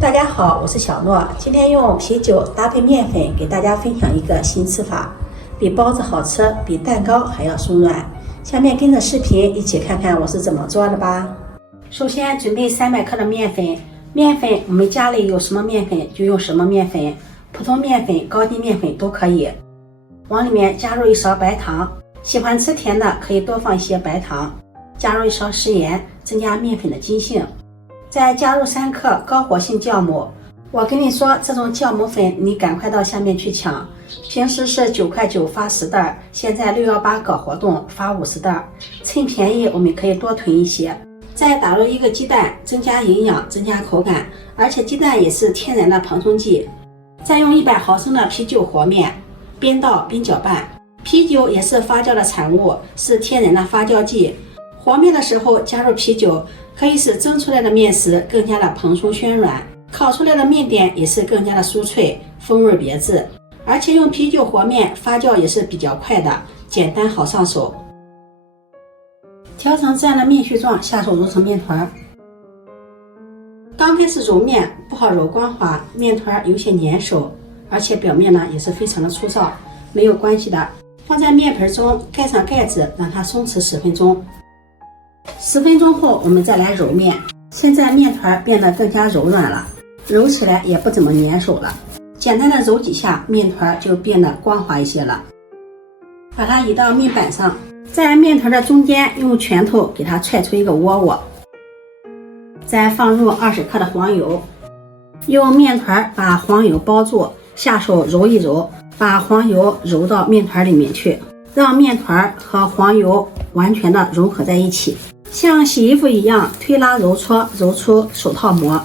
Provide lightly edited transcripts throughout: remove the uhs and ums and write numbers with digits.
大家好，我是小诺。今天用啤酒搭配面粉给大家分享一个新吃法，比包子好吃，比蛋糕还要松软。下面跟着视频一起看看我是怎么做的吧。首先准备300克的面粉，面粉我们家里有什么面粉就用什么面粉，普通面粉、高筋面粉都可以。往里面加入1勺白糖，喜欢吃甜的可以多放一些白糖，加入1勺食盐，增加面粉的筋性。再加入3克高活性酵母，我跟你说，这种酵母粉你赶快到下面去抢，平时是9.9块发10袋，现在618搞活动发50袋，趁便宜我们可以多囤一些。再打入1个鸡蛋，增加营养，增加口感，而且鸡蛋也是天然的膨松剂。再用100毫升的啤酒和面，边倒边搅拌。啤酒也是发酵的产物，是天然的发酵剂。和面的时候加入啤酒，可以使蒸出来的面食更加的蓬松暄软，烤出来的面点也是更加的酥脆，风味别致。而且用啤酒和面发酵也是比较快的，简单好上手。调成这样的面絮状，下手揉成面团。刚开始揉面不好揉光滑，面团有些粘手，而且表面呢也是非常的粗糙，没有关系的，放在面盆中，盖上盖子，让它松弛10分钟。10分钟后我们再来揉面，现在面团变得更加柔软了，揉起来也不怎么粘手了，简单的揉几下，面团就变得光滑一些了。把它移到面板上，在面团的中间用拳头给它踹出一个窝窝，再放入20克的黄油，用面团把黄油包住，下手揉一揉，把黄油揉到面团里面去，让面团和黄油完全的融合在一起，像洗衣服一样推拉揉搓，揉出手套膜。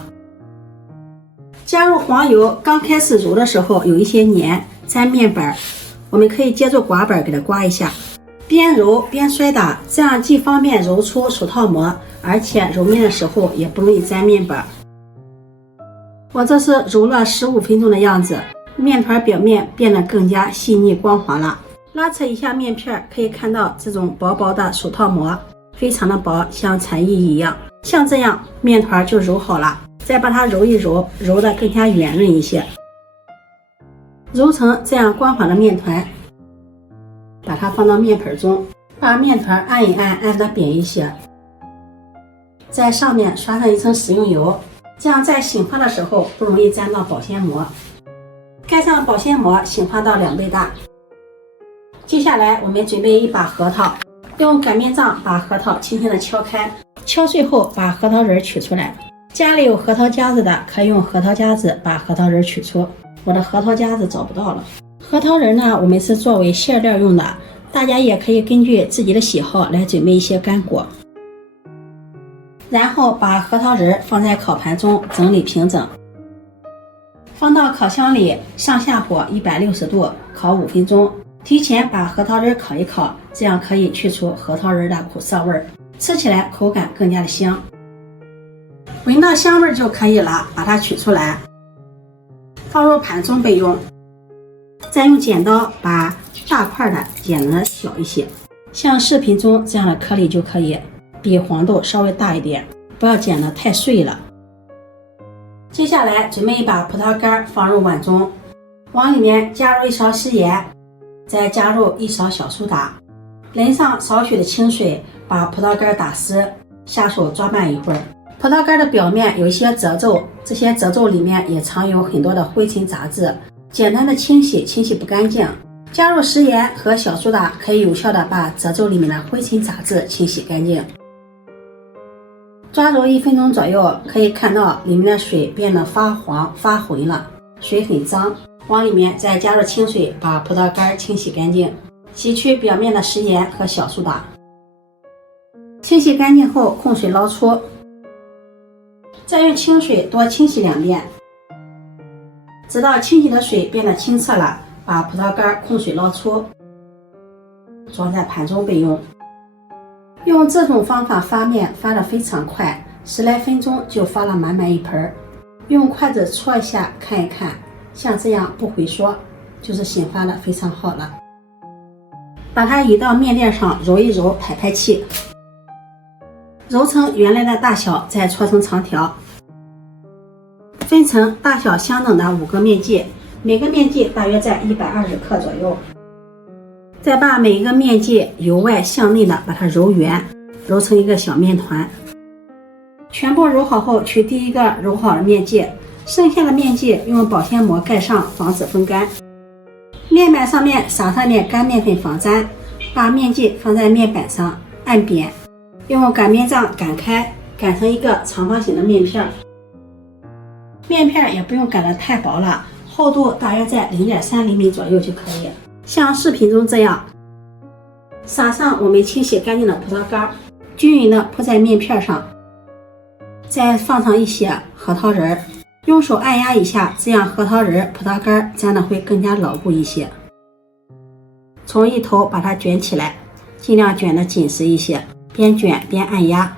加入黄油，刚开始揉的时候有一些黏粘面板，我们可以借助刮板给它刮一下，边揉边摔打，这样既方便揉出手套膜，而且揉面的时候也不容易粘面板。我这是揉了15分钟的样子，面团表面变得更加细腻光滑了。拉扯一下面片，可以看到这种薄薄的手套膜，非常的薄，像蝉翼一样。像这样面团就揉好了，再把它揉一揉，揉得更加圆润一些。揉成这样光滑的面团，把它放到面盆中，把面团按一按，按得扁一些，在上面刷上一层食用油，这样在醒发的时候不容易沾到保鲜膜。盖上保鲜膜，醒发到2倍大。接下来我们准备一把核桃，用擀面杖把核桃轻轻的敲开，敲碎后把核桃仁取出来。家里有核桃夹子的可以用核桃夹子把核桃仁取出，我的核桃夹子找不到了。核桃仁呢，我们是作为馅料用的，大家也可以根据自己的喜好来准备一些干果。然后把核桃仁放在烤盘中整理平整，放到烤箱里，上下火160度烤5分钟。提前把核桃仁烤一烤，这样可以去除核桃仁的苦涩味，吃起来口感更加的香。闻到香味就可以了，把它取出来，放入盘中备用。再用剪刀把大块的剪得小一些，像视频中这样的颗粒就可以，比黄豆稍微大一点，不要剪得太碎了。接下来准备一把葡萄干放入碗中，往里面加入1勺食盐，再加入1勺小苏打，淋上少许的清水，把葡萄干打湿，下手抓拌一会儿。葡萄干的表面有一些褶皱，这些褶皱里面也藏有很多的灰尘杂质，简单的清洗不干净。加入食盐和小苏打，可以有效的把褶皱里面的灰尘杂质清洗干净。抓揉1分钟左右，可以看到里面的水变得发黄发浑了，水很脏。往里面再加入清水，把葡萄干清洗干净，洗去表面的食盐和小苏打。清洗干净后控水捞出，再用清水多清洗2遍，直到清洗的水变得清澈了，把葡萄干控水捞出，装在盘中备用。用这种方法发面发得非常快，10来分钟就发了满满一盆。用筷子戳一下看一看，像这样不回缩，就是醒发的非常好了。把它移到面垫上揉一揉，排排气。揉成原来的大小，再搓成长条。分成大小相等的5个面剂，每个面剂大约在120克左右。再把每一个面剂由外向内的把它揉圆，揉成一个小面团。全部揉好后，取第一个揉好的面剂，剩下的面剂用保鲜膜盖上，防止风干。面板上面撒上点干面粉防粘，把面剂放在面板上按扁，用擀面杖擀开，擀成一个长方形的面片。面片也不用擀得太薄了，厚度大约在 0.3 厘米左右就可以。像视频中这样，撒上我们清洗干净的葡萄干，均匀的铺在面片上，再放上一些核桃仁，用手按压一下，这样核桃仁、葡萄干粘的会更加牢固一些。从一头把它卷起来，尽量卷得紧实一些，边卷边按压。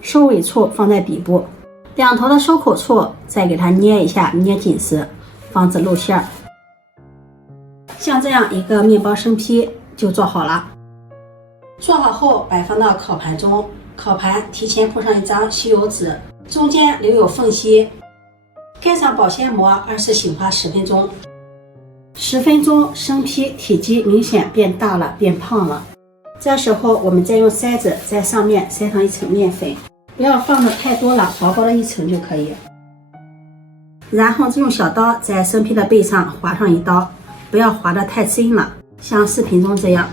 收尾处放在底部，两头的收口处再给它捏一下，捏紧实，防止露馅儿。像这样一个面包生坯就做好了。做好后摆放到烤盘中，烤盘提前铺上一张吸油纸，中间留有缝隙，盖上保鲜膜，20醒发10分钟。10分钟生坯体积明显变大了，变胖了。这时候我们再用筛子在上面塞上一层面粉，不要放的太多了，薄薄的一层就可以。然后再用小刀在生坯的背上划上一刀，不要划得太深了，像视频中这样。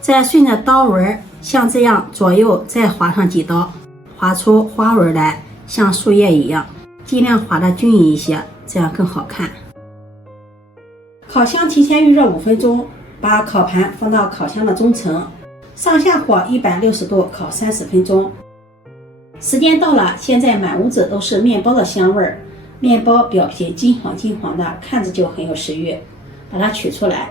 再顺着刀纹像这样左右再划上几刀，划出花纹来，像树叶一样，尽量划得均匀一些，这样更好看。烤箱提前预热5分钟，把烤盘放到烤箱的中层，上下火160度烤30分钟。时间到了，现在满屋子都是面包的香味儿，面包表皮金黄金黄的，看着就很有食欲。把它取出来，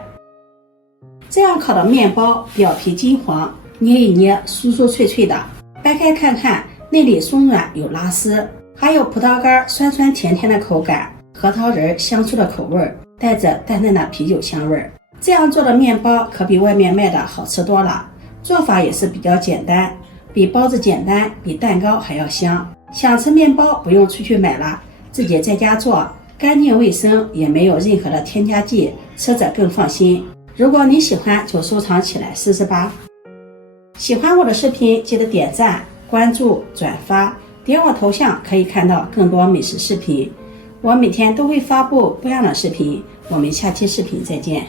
这样烤的面包表皮金黄，捏一捏酥酥脆脆的，掰开看看，内里松软有拉丝，还有葡萄干酸酸甜甜的口感，核桃仁香酥的口味，带着淡淡的啤酒香味。这样做的面包可比外面卖的好吃多了，做法也是比较简单，比包子简单，比蛋糕还要香。想吃面包不用出去买了，自己在家做，干净卫生，也没有任何的添加剂，吃着更放心。如果你喜欢就收藏起来试试吧。喜欢我的视频记得点赞、关注、转发，点我头像可以看到更多美食视频。我每天都会发布不一样的视频，我们下期视频再见。